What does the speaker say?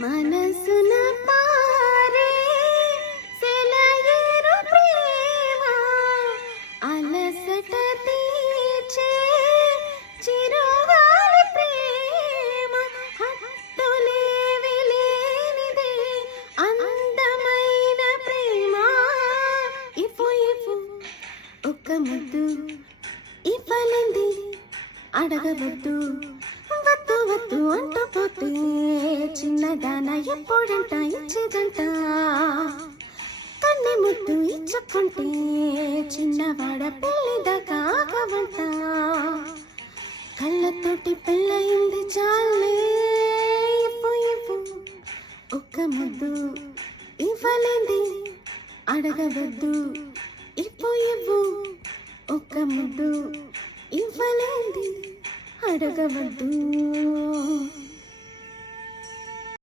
మనసున పారే సెలయేరు ప్రేమ అలసట తీర్చే చిరుగాలి ప్రేమ హద్దులేవి లేనిదే అందమైన ప్రేమ ఇఫు ఇఫు ఒక్క ముద్దు ఇవ్వలేంది అడగవద్దు వద్దు వద్దు అంటూ పోతే చిన్నదాన ఎప్పుడంట ఇచ్చేదంట కన్నె ముద్దు ఇచ్చుకుంటే చిన్నవాడ పెళ్ళిదాకా ఆగవంట కళ్ళతోటి పెళ్ళయింది చాలే ఇవ్వు ఇవ్వు ఒక్క ముద్దు ఇవ్వలేంది అడగవద్దు ఇవ్వు ఇవ్వు ఒక్క ముద్దు ఇవ్వలేంది అడగవద్దు.